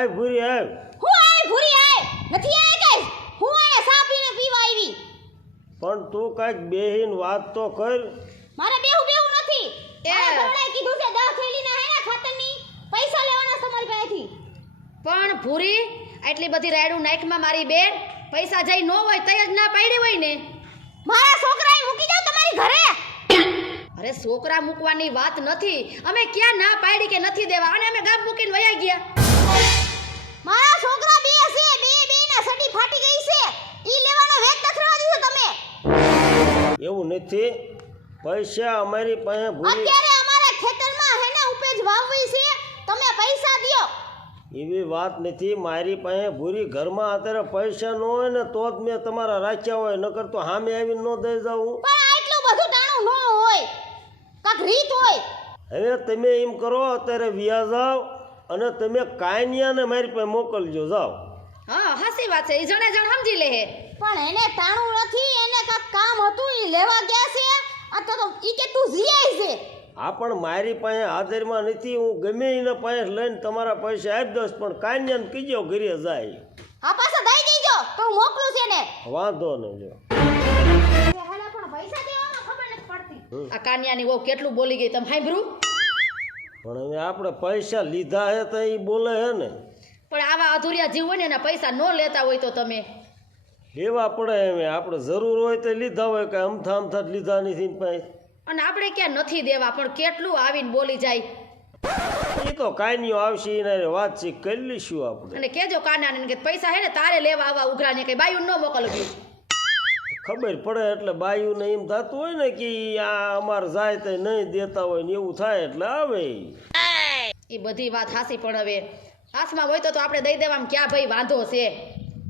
આય ભૂરી આય. હું આય ભૂરી આય નથી આય કઈ હું આય સા પીને પીવા આવી. પણ તું કાંઈક બેહીન વાત તો કર. મારે બેહું નથી. મારા ઘરડાએ કીધું છે 10 થેલીના હે ને ખાતરની પૈસા લેવાના તમારી પાસેથી. પણ ભૂરી આટલી બધી રાયડું નાખમાં મારી બેન પૈસા જઈ ન હોય તઈ જ ના પાડી હોય ને. મારા છોકરાએ મૂકી જાવ તમારી ઘરે. અરે છોકરા મૂકવાની વાત નથી, અમે ક્યાં ના પાડી કે નથી દેવા અને અમે ગામ મૂકીને વયા ગયા. મારા છોકરા બે છે બે ના સડી ફાટી ગઈ છે ઈ લેવાનો વેત નખરવા દીધો તમે. એવું નથી, પૈસા અમારી પાસે ભૂરી. અત્યારે અમારા ખેતરમાં હે ને ઉપજ વાવવી છે તમે પૈસા દ્યો. એવી વાત નથી, મારી પાસે ભૂરી ઘરમાં અત્યારે પૈસા ન હોય ને તો જ મેં તમારા રાખ્યા હોય, નકર તો સામે આવીને ન દઈ જાઉં. પણ આટલું બધું ટાણું ન હોય, કાક રીત હોય. હવે તમે એમ કરો, અત્યારે વ્યા જાઓ અને તમે કાનિયાને મારી પાસે મોકલજો, જાઓ. હા હાસી વાત છે, ઈ જણે જણ સમજી લે હે. પણ એને ટાણું નથી, એને કાક કામ હતું ઈ લેવા ગયા છે. આ તો ઈ કે તું જીઆઈ છે. આ પણ મારી પાસે હાજરમાં નથી, હું ગમે એના પાસે લઈને તમારા પૈસા આપી દઈશ, પણ કાનિયાને કીજો ઘરે જાય. આ પાછા દઈ દેજો તો હું મોકલું છે ને. વાંધો નહીં લ્યો. હેલા પણ પૈસા દેવામાં ખબર નથી પડતી. આ કાન્યાની વહુ કેટલું બોલી ગઈ તમે સાંભળ્યું? પણ હવે આપણે પૈસા લીધા હે તો એ બોલે હે ને. પણ આવા અધૂરિયા જીવ હોય ને એના પૈસા ન લેતા હોય તો તમે લેવા પડે. હવે આપણે જરૂર હોય તો લીધા હોય, કે અમથા અમથા જ લીધા નથી ને પાસે. અને આપણે ક્યાં નથી દેવા પણ કેટલું આવીને બોલી જાય. એ તો કાનિયો આવશે એને વાતચીત કરી લઈશું આપણે. અને કેજો કાનાને કે પૈસા હે ને તારે લેવા આવા ઉઘરાને કઈ બાયું ન મોકલવી. ખબર પડે એટલે બાયુને એમ થતું હોય ને કે આ અમારે જાય તો નહીં દેતા હોય ને એવું થાય એટલે આવે. એ બધી વાત હાસી, પણ હવે હાથમાં હોય તો આપણે દઈ દેવામાં ક્યાં ભાઈ વાંધો છે?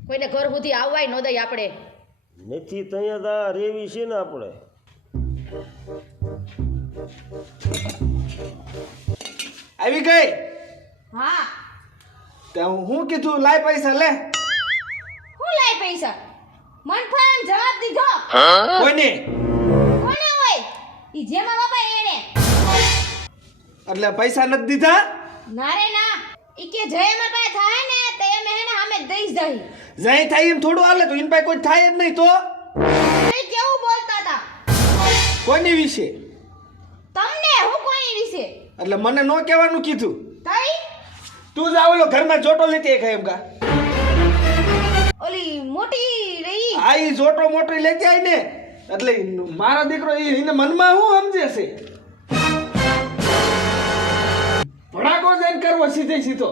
કોઈને ઘર સુધી આવવાય ન દઈ આપણે. નથી ત્યાં તો રેવી છે ને આપણે. આવી ગઈ. હા તે હું કીધું લાય પૈસા લે. હું લાય પૈસા? મન ફામ જવાબ દીધો. કોઈને કોને હોય ઈ જેમાં બાપા એને. એટલે પૈસા નથી દીધા. ના રે ના, ઈ કે જય માં પાસે થાય ને તે અમે હેને સામે દઈ જઈ. જઈ થાય એમ થોડું હાલે, તો એન પાસે કોઈ થાય જ નહીં. તો એ કેવું બોલતા હતા કોની વિશે? તમને હું કોઈ વિશે એટલે મને નો કહેવાનું કીધું. તઈ તું જ આવેલો ઘરમાં જોટો લેતી એક એમ કા. ઓલી મોટી રહી આ ઈ જોટો મોટો લેતી આવી ને, એટલે મારા દીકરો એને મનમાં શું સમજે છે? ભડાકો જઈને કરવો સીધે સીધો.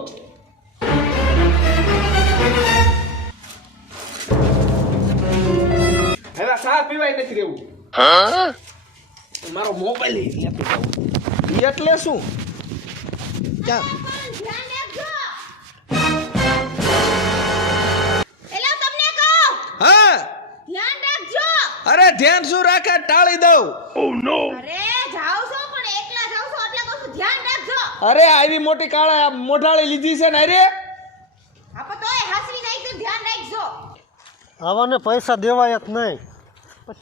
હવે ચા પીવાય નથી રહેવું. મારો મોબાઈલ લેતી જાઉં. એટલે શું? ક્યાં? ધ્યાન રાખજો. એલા તમને કહું હા, ધ્યાન રાખજો. અરે ધ્યાન શું રાખે, ટાળી દઉં. અરે જાવ છો પણ એકલા જાવ છો એટલે કહું છું ધ્યાન રાખજો. અરે આવી મોટી કાળા મોઢાળી લીધી છે ને. અરે આપો તોય હાસવી નહીં તો ધ્યાન રાખજો. આવાને પૈસા દેવાય જ નહીં.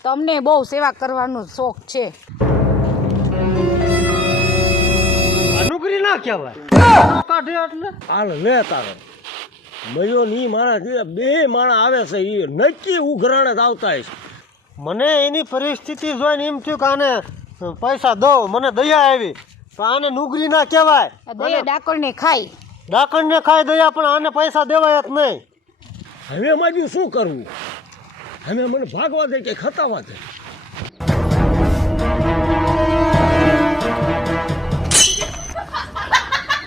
તમને બહુ સેવા કરવાનો શોખ છે. નોકરી ના કહેવાય કાઢે એટલે હાલ લે તારે. મયો ની મારા જે બે માણા આવે છે એ નક્કી ઉઘરાણે જ આવતા છે. મને એની પરિસ્થિતિ જોઈને એમ થયું કે આને પૈસા દઉં, મને દયા આવી. પણ આને નોકરી ના કહેવાય. દયા ડાકોરને ખાઈ. ડાકણને ખાઈ દયા, પણ આને પૈસા દેવાય જ નહીં. હવે માજુ શું કરવું? હવે મને ભાગવા દે કે ખતાવા દે?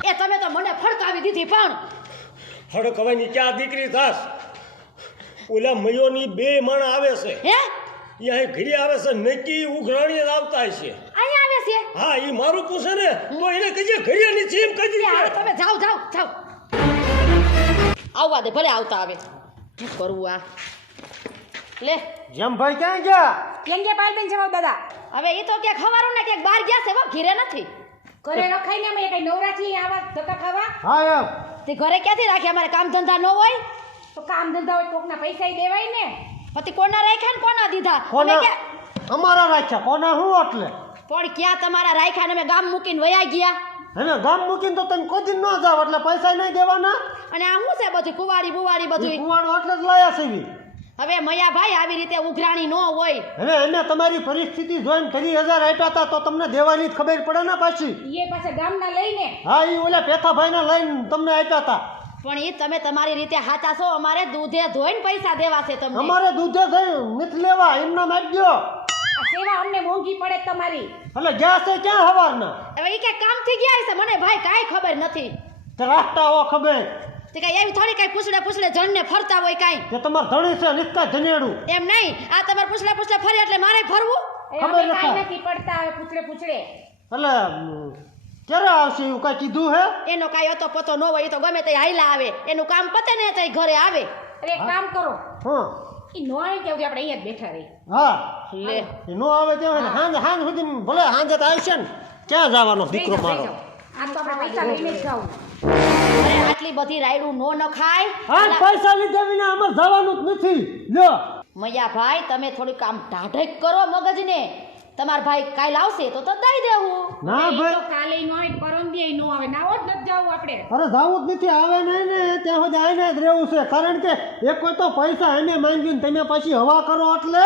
એ તમે તો મને ફડકાવી દીધી. પણ હડકવાની ક્યાં દીકરી થાસ? ઓલા મયોની બે માણા આવે છે, હે અહીંયા ઘરે આવે છે, નક્કી ઉઘરાણી જ આવતા છે. અહીંયા આવે છે. હા, એ મારું પૂછે ને તો એને કહીએ ઘરે ની ચીમ કહી હવે દીધી. તમે જાઓ જાઓ જાઓ. આવવા દે, ભલે આવતા આવે. શું કરવું આ? લે જેમ ભાઈ ક્યાં ગયા? કેમ કે પાલબેન જવાબ દાદા. હવે એ તો ક્યાંક ખવારું ને ક્યાંક બહાર ગયા છે, હો ઘરે નથી. ઘરે રખાઈને અમે કઈ નવરાથી આવા ધક્કા ખાવા. હા એમ. તે ઘરે ક્યાંથી રાખી? અમારે કામ ધંધા ન હોય તો કામ ધંધા હોય કોકના પૈસા દેવાય ને. પછી કોના રાખ્યા ને કોના દીધા? અમે કોના? ક્યાં અમારા રાખ્યા. કોના હું એટલે? પણ ક્યાં તમારા રાખ્યા ને અમે ગામ મૂકીને વયા ગયા. હવે ગામ મૂકીને તો તમે કોઈ દિન ન જાવ એટલે પૈસા નહીં દેવાના. અને આ શું છે બધું કુવાડી બુવાડી ઈ બધું? કુવાડો એટલે જ લાયા છે ઈ. હવે મયાભાઈ આવી રીતે ઉઘરાણી ન હોય. હવે અમે તમારી પરિસ્થિતિ જોઈને 30,000 આપ્યા હતા તો તમને દેવાની જ ખબર પડે ને પાછી. એ પાછા ગામના લઈને હા ઈ ઓલા પેથાભાઈને લઈને તમને આપ્યા હતા. પણ એ તમે તમારી રીતે હાચા છો. અમારે દૂધે ધોઈને પૈસા દેવા છે તમને. અમારે દૂધે થઈ નથી લેવા એમના માગજો. આ સેવા અમને મોંઘી પડે તમારી. એટલે ગયા છે ક્યાં હવારના? હવે એ કઈ કામથી ગયા છે મને ભાઈ કાંઈ ખબર નથી. તે રાખતા હો ખબર તે કઈ એવી થોડી કઈ પૂછડે જણને ફરતા હોય કાંઈ. કે તમાર ધણી છે નિષ્કા જનેડું. એમ નહીં, આ તમારે પૂછડે ફરે એટલે મારે ફરવું. એ ખબર અમે કાંઈ નથી. નથી પડતા હવે પૂછડે. એટલે ક્યારે આવશે એવું કઈ કીધું હે? એનો કાંઈ હતો પતો ન હોય, એ તો ગમે તે હાઈલા આવે. એનું કામ પતે ને તો ઘરે આવે. એટલે એક કામ કરો, હા એ નો આવે ત્યાં સુધી આપણે અહીંયા જ બેઠા રહી. હા લે એ નો આવે ત્યાં હાંજ સુધી ભલે હાંજે તો આવશે ને. ક્યાં જવાનો દીકરો મારો? આ તો આપણે પૈસા લઈને જ જાવું. અરે આટલી બધી રાયડું નો ન ખાય. હા પૈસા લીધા વિના અમારે જવાનું જ નથી. લ્યો મૈયા ભાઈ તમે થોડીક આમ ઢાઢક કરો મગજને. તમાર ભાઈ કાલ આવશે તો દઈ દેવું. ના એ ભાઈ તો કાલે નો આવે, પરમ દી નો આવે, નાવો જ નથી જાવું આપણે. અરે જાવું જ નથી. આવે નહીં ને ત્યાં સુધી આવીને જ રહેવું છે. કારણ કે એક કોઈ તો પૈસા એને માંગીને તમે પછી હવા કરો એટલે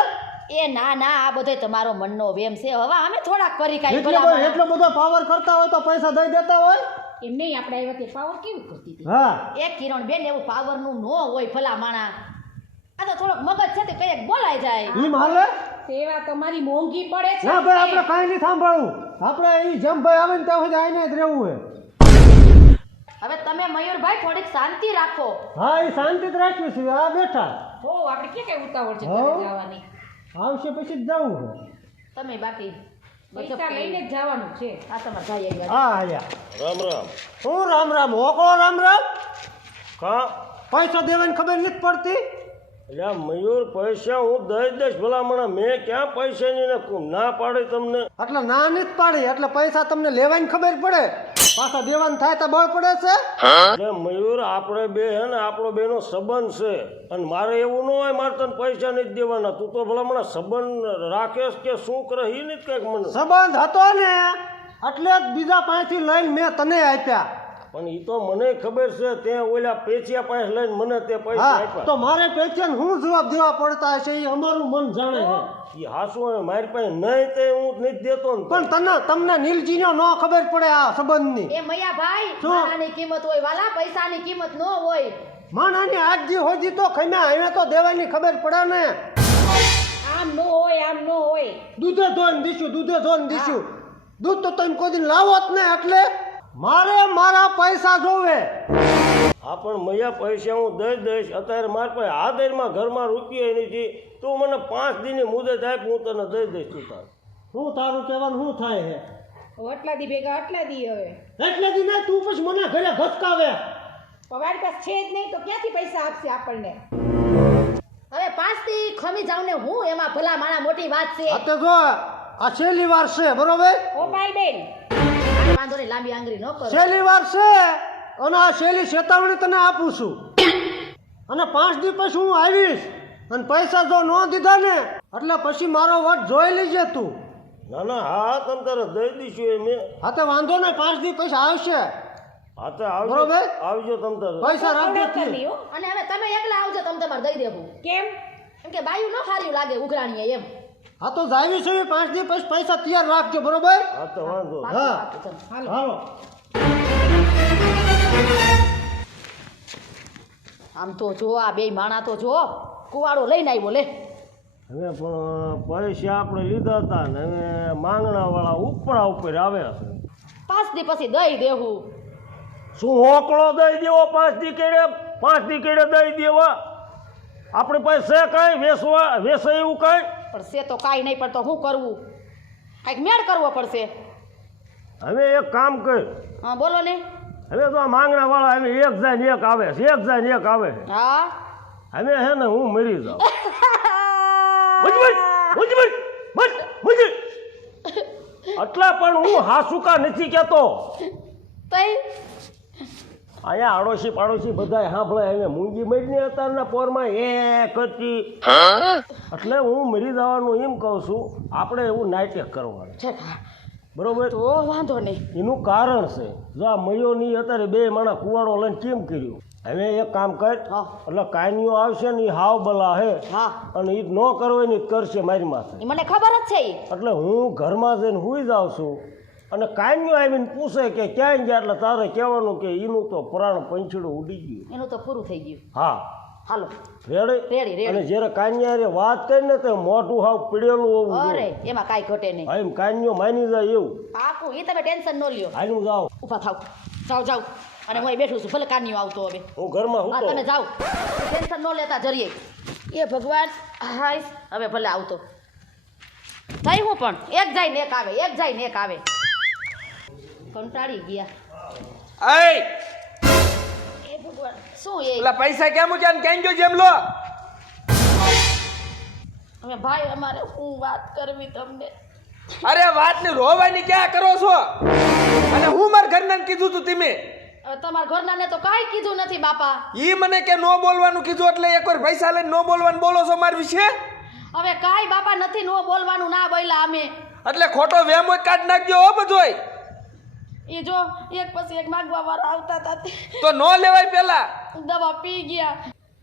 એ ના આ બધો તમારો મનનો વેમ છે. હવે અમે થોડાક કરી કાંઈ એટલો બધો પાવર કરતા હોય તો પૈસા દઈ દેતા હોય. એમ નહીં, આપણે આવ્યા તે પાવર કેવી કરતી હતી. હા એક કિરણ બેન એવું પાવરનું નો હોય ભલા માણા. આ તો થોડોક મગજ છે તે કઈક બોલાઈ જાય. ઈ હાલે સેવા તમારી મોંઘી પડે છે. ના ભાઈ આપણે કાંઈ નહીં સાંભળવું. આપણે ઈ જેમ ભાઈ આવે ને ત્યાં સુધી આવીને જ રહેવું હોય. હવે તમે મયુરભાઈ થોડીક શાંતિ રાખો. હા એ શાંતિ જ રાખ્યું છે. આ બેઠા હો આપણે કે કઈ ઉતાવળ છે હો. ઘરે જવાની. આવશે પછી જ જવું છે. તમે બાકી પૈસા લઈને જ જવાનું છે. આ તમારા ભાઈ આવી ગયા. હા આયા રામ રામ. હું રામ રામ હોકળો રામ રામ. કા પૈસા દેવાની ખબર નથી પડતી. એટલે મયુર પૈસા હું દઈ દઈશ ભલામણા. મેં ક્યાં પૈસાની ને ના પાડી તમને? એટલે ના નથી પાડી એટલે પૈસા તમને લેવાની ખબર પડે. પાછા દેવાનું થાય તો બળ પડે છે. એટલે મયુર આપણે બે હે ને આપણો બેનો સંબંધ છે અને મારે એવું ન હોય મારે તને પૈસા નથી દેવાના. તું તો ભલામણા સંબંધ રાખેશ કે શું કરે એ નથી કંઈક મને. સંબંધ હતો ને એટલે જ બીજા પાસેથી લઈને મેં તને આપ્યા. પણ એ તો મને ખબર છે તે ઓલા પેચિયા પાસે લઈને મને તે પૈસા હા આપ્યા. તો મારે પેચન હું જવાબ દેવા પડતા હશે એ અમારું મન જાણે છે. એ હાસું હોય મારી પાસે નહીં તે હું નથી દેતો ને. પણ તમને નીલજીનો ન ખબર પડે આ સંબંધની. એ મૈયા ભાઈ શું? માણાની કિંમત હોય વાલા, પૈસાની કિંમત ન હોય. માણાની આજજી હોજી તો ખમ્યા હવે તો દેવાની ખબર પડે ને. આમ નો હોય, આમ નો હોય. દૂધે ધોઈને દીશું. દૂધ તો તમે કોઈ દિન લાવો જ ને એટલે મારે મારા પૈસા જોવે. હા પણ મૈયા પૈસા હું દઈ દઈશ. અત્યારે મારા પાસે હાથમાં ઘરમાં રૂપિયા નથી. તું મને 5 દિનની મુદત આપ, હું તને દઈ દઈશ. તું તાર હું તારું કહેવાનું શું થાય છે? આટલા દી ભેગા આટલા દી હવે. એટલે દી ના તું પછી મને ઘરે ઘસકાવે. પગાર પાસે છે જ નહીં તો ક્યાંથી પૈસા આપશે આપણને? હવે 5 થી ખમી જાવ ને હું એમાં ભલા માણા મોટી વાત છે. અત્યારે જો આ છેલ્લી વાર છે બરોબર. ઓ ભાઈ બેન, વાંધો નહીં, લાંબી આંગળી ન કરો. છેલ્લી વાર છે અને આ છેલ્લી ચેતવણી તને આપું છું. અને 5 દી પછી હું આવીશ અને પૈસા જો ન દીધા ને એટલે પછી મારો વટ જોઈ લેજે તું. ના ના હા તમ તારે દઈ દઈશું એ મેં. હા તો વાંધો નહીં 5 દી પછી આવશે. હા તો આવજો બરોબર. આવજો તમ તારે. પૈસા રાખજો ખવડાવતા નહીં હો. અને હવે તમે એકલા આવજો, તમારે દઈ દેવું. કેમ? કેમ કે બાયું ન સારું લાગે ઉઘરાણીએ એમ. હા તો જાવી છે 5 દી પછી પૈસા તૈયાર રાખજો બરોબર. હા તો વાંધો નહીં. હા હાલો. હાલો. આમ તો જો આ બે માણા તો જો કુવાડો લઈને આવ્યો લે. હવે પણ પૈસા આપણે લીધા હતા ને હવે માંગણા વાળા ઉપરા ઉપર આવે છે. 5 દી પછી દઈ દેવું. શું હોકળો દઈ દેવો? 5 દી કેડે દઈ દેવા? આપણી પાસે છે કાંઈ વેસે એવું કાંઈ? પણ છે તો કાંઈ નહીં, પણ તો શું કરવું? કાંઈક મેળ કરવો પડશે. હવે એક કામ કર. હા બોલો ને. હવે તો આ માંગણા વાળા હવે એક જાય ને એક આવે છે. હા હવે હે ને હું મરી જાઉં. એટલા પણ હું હાસુકા નથી કેતો. તઈ અહીંયા આડોશી પાડોશી બધા સાંભળે. હવે મૂંગી મરીને અત્યારના પોરમાં એ કરતી એટલે હું મરી જવાનું એમ કહું છું. આપણે એવું નાટક કરવાનું. ઠેક. બરોબર તો વાંધો નહીં. એનું કારણ છે જો આ મયો ની અત્યારે બે માણા કુવાડો લઈને કેમ કર્યું હવે એક કામ કર હા. એટલે કાન્યો આવશે ને એ હાવ બલા હે હા અને એ ન કરવાની ને ઈ જ કરશે મારી માથે ઈ મને ખબર જ છે ઈ. એટલે હું ઘરમાં જઈને હુઈ જાઉં છું અને કાન્યો આવીને પૂછે કે ક્યાંય ગયા એટલે તારે કહેવાનું કે એનું તો પ્રાણ પંછડું ઉડી ગયું. એનું તો પૂરું થઈ ગયું. હા હાલો રેડી રેડી. અને જ્યારે કાન્યા વાત કરીને તો મોઢું હાવ પીડેલું હોવું અરે જોઈએ. એમાં કાંઈ ઘટે નહીં. હા એમ કાન્યો માની જાય એવું પાકું ઈ તમે ટેન્શન ન લ્યો. હાલું જાઓ ઊભા થાવ. જાઓ અને હું અહીં બેઠું છું ભલે કાન્યો આવતો હવે. હું ઘરમાં હા હું તમે જાઓ ટેન્શન ન લેતા જરીએ. એ ભગવાન હાય હવે ભલે આવતો થઈ હું પણ એક જાય ને એક આવે એક જાય ને એક આવે કંટાળી ગયા. એય એ ભગવાન શું એ પેલા પૈસા કેમ મૂક્યા ને કેમ ગયો જેમ લો હવે ભાઈ અમારે શું વાત કરવી તમને. અરે વાત ને રોવાની ક્યાં કરો છો અને હું મારા ઘરના કીધું તું તમે હવે તમારા ઘરના ને તો કાંઈ કીધું નથી બાપા. ઈ મને કે નો બોલવાનું કીધું એટલે એકવાર પૈસા લઈને નો બોલવાનું બોલો છો મારા વિશે હવે કાંઈ બાપા નથી નો બોલવાનું ના બોલ્યા અમે. એટલે ખોટો વેમ જ કાઢ નાખજો હો બધોય એ જો એક પછી એક માગવા વાળા આવતા હતા તે તો નો લેવાય પેલા દવા પી ગયા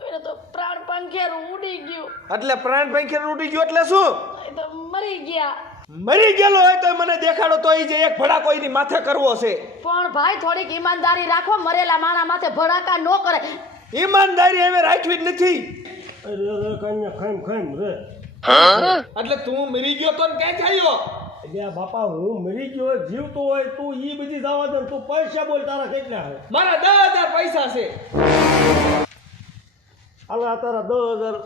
એને તો પ્રાણ પંખેરું ઉડી ગયું. એટલે પ્રાણ પંખેર ઉડી ગયો એટલે શું એ તો મરી ગયા. મરી ગયેલો હોય તો મને દેખાડો તો ઈ જે એક ભડાકો એની માથે કરવો છે પણ ભાઈ થોડીક ઈમાનદારી રાખો મરેલા માણા માથે ભડાકા ન કરે. ઈમાનદારી હવે રાખવી જ નથી અરે કાન્યા ખાઈમ રે એટલે તું મરી ગયો તો ને ક્યાં થયો એટલે આ બાપા હું મરી ગયો હોય, જીવતો હોય તું ઈ બધી જવા દે ને તું પૈસા બોલ તારા કેટલા હે મારા 10,000 પૈસા છે હાલ આ તારા 10,000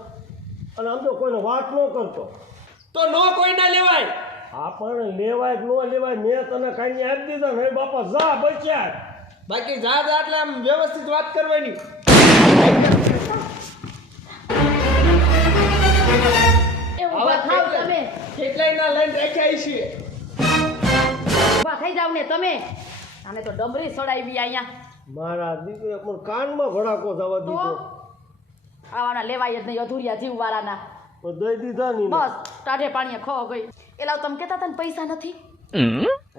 અને આમ તો કોઈને વાત ન કરતો તો નો કોઈ ના લેવાય આ પણ લેવાય કે ન લેવાય મેં તને કાંઈ આપી દીધા ને બાપા જા બચ્યા બાકી જા એટલે આમ વ્યવસ્થિત વાત કરવાની એ ઊભા થાવ તમે. કેટલાય ના લાઈન રાખ્યા છે ઊભા થઈ જાવ ને તમે. આને તો ડમરી સડાવી અહીંયા મારા દીકરે પણ કાનમાં ભડાકો જવા તો દીધો આવાના લેવાય જ નહીં અધૂરિયા જીવવાળાના. પણ દઈ દીધા ની ને. બસ ટાઢે પાણીએ ખો ગઈ. એલા તમે કહેતા હતા ને પૈસા નથી.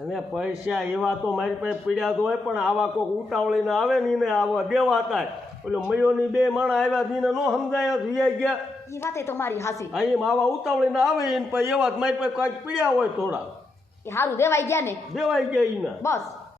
અને પૈસા એવા તો મારી પાસે પીડ્યા તો હોય પણ આવા કોક ઉતાવળીને આવે ને એને આવા દેવાતા ઓલો મયોની બે માણા આવ્યા દીને ન સમજાય રિયાઈ ગયા એ વાતે તમારી હાસી. અહીં આવા ઉતાવળીને આવે એને પછી એવા જ મારી પાસે કાંઈક પીડ્યા હોય થોડા એ હારું દેવાઈ ગયા ને દેવાઈ ગયા એના બસ